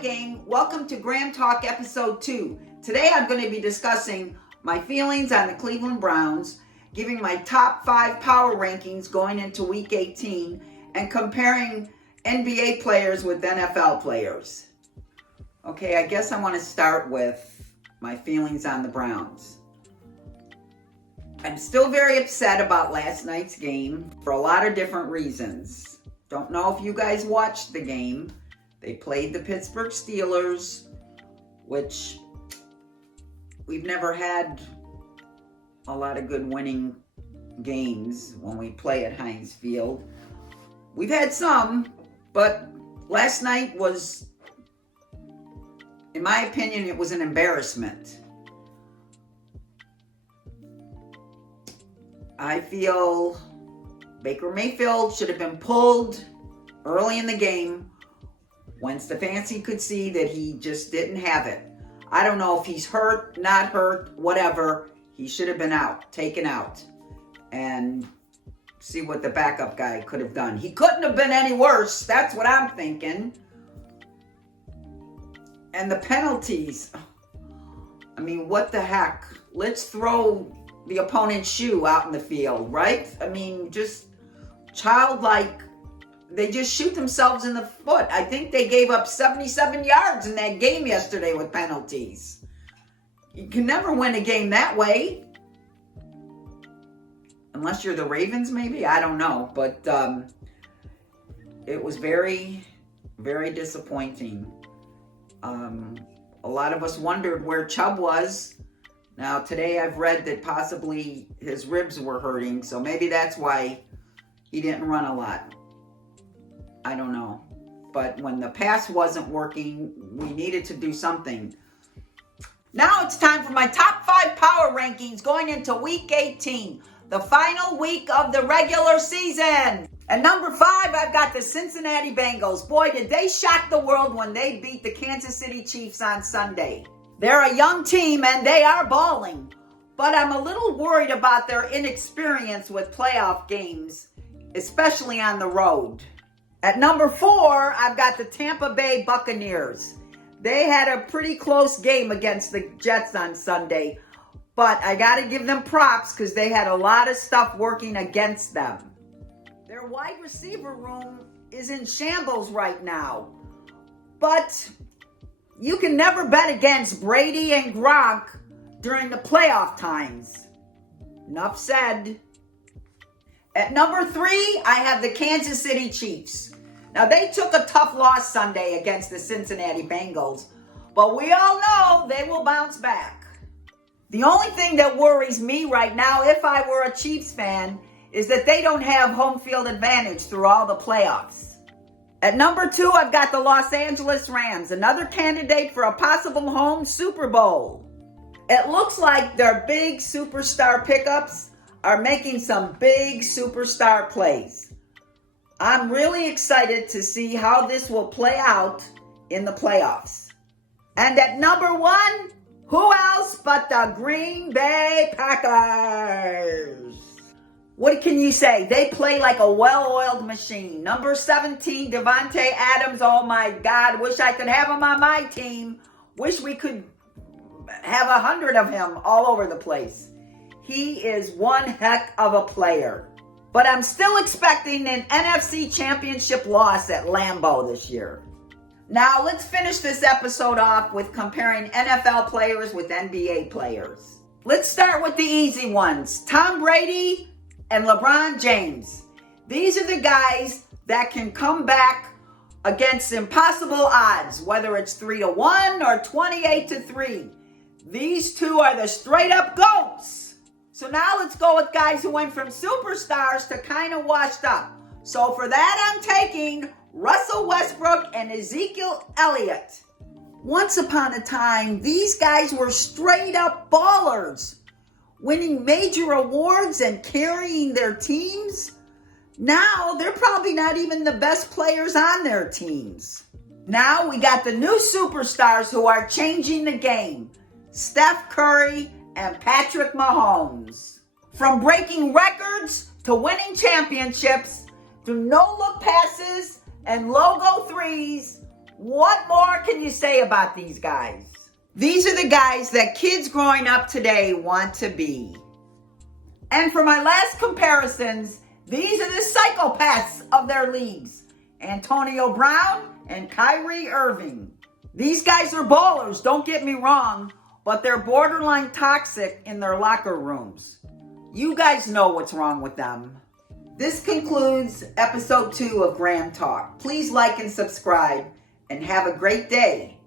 gang. Welcome to Graham Talk episode 2. Today I'm going to be discussing my feelings on the Cleveland Browns, giving my top 5 power rankings going into week 18, and comparing NBA players with NFL players. Okay, I guess I want to start with my feelings on the Browns. I'm still very upset about last night's game for a lot of different reasons. Don't know if you guys watched the game. They played the Pittsburgh Steelers, which we've never had a lot of good winning games when we play at Heinz Field. We've had some, but last night was, in my opinion, it was an embarrassment. I feel Baker Mayfield should have been pulled early in the game when Stefanski could see that he just didn't have it. I don't know if he's hurt, not hurt, whatever. He should have been out, taken out, and see what the backup guy could have done. He couldn't have been any worse. That's what I'm thinking. And the penalties. I mean, what the heck? Let's throw the opponent's shoe out in the field, right? I mean, just childlike. They just shoot themselves in the foot. I think they gave up 77 yards in that game yesterday with penalties. You can never win a game that way. Unless you're the Ravens, maybe. I don't know. But it was very, very disappointing. A lot of us wondered where Chubb was. Now, today I've read that possibly his ribs were hurting. So maybe that's why he didn't run a lot. I don't know. But when the pass wasn't working, we needed to do something. Now it's time for my top 5 power rankings going into week 18, the final week of the regular season. At number 5, I've got the Cincinnati Bengals. Boy, did they shock the world when they beat the Kansas City Chiefs on Sunday. They're a young team and they are balling. But I'm a little worried about their inexperience with playoff games, especially on the road. At number 4, I've got the Tampa Bay Buccaneers. They had a pretty close game against the Jets on Sunday, but I got to give them props because they had a lot of stuff working against them. Their wide receiver room is in shambles right now, but you can never bet against Brady and Gronk during the playoff times. Enough said. At number 3, I have the Kansas City Chiefs. Now, they took a tough loss Sunday against the Cincinnati Bengals, but we all know they will bounce back. The only thing that worries me right now, if I were a Chiefs fan, is that they don't have home field advantage through all the playoffs. At number 2, I've got the Los Angeles Rams, another candidate for a possible home Super Bowl. It looks like their big superstar pickups are making some big superstar plays. I'm really excited to see how this will play out in the playoffs. And at number 1, who else but the Green Bay Packers? What can you say? They play like a well-oiled machine. Number 17, Devontae Adams. Oh my God, wish I could have him on my team. Wish we could have 100 of him all over the place. He is one heck of a player. But I'm still expecting an NFC Championship loss at Lambeau this year. Now, let's finish this episode off with comparing NFL players with NBA players. Let's start with the easy ones. Tom Brady and LeBron James. These are the guys that can come back against impossible odds, whether it's 3-1 or 28-3. These two are the straight-up GOATs. So now let's go with guys who went from superstars to kind of washed up. So for that, I'm taking Russell Westbrook and Ezekiel Elliott. Once upon a time, these guys were straight up ballers, winning major awards and carrying their teams. Now, they're probably not even the best players on their teams. Now we got the new superstars who are changing the game. Steph Curry and Patrick Mahomes. From breaking records to winning championships to no-look passes and logo threes, What more can you say about these guys? These are the guys that kids growing up today want to be. And for my last comparisons, these are the psychopaths of their leagues. Antonio Brown and Kyrie Irving. These guys are ballers, don't get me wrong, but they're borderline toxic in their locker rooms. You guys know what's wrong with them. This concludes episode 2 of Graham Talk. Please like and subscribe, and have a great day.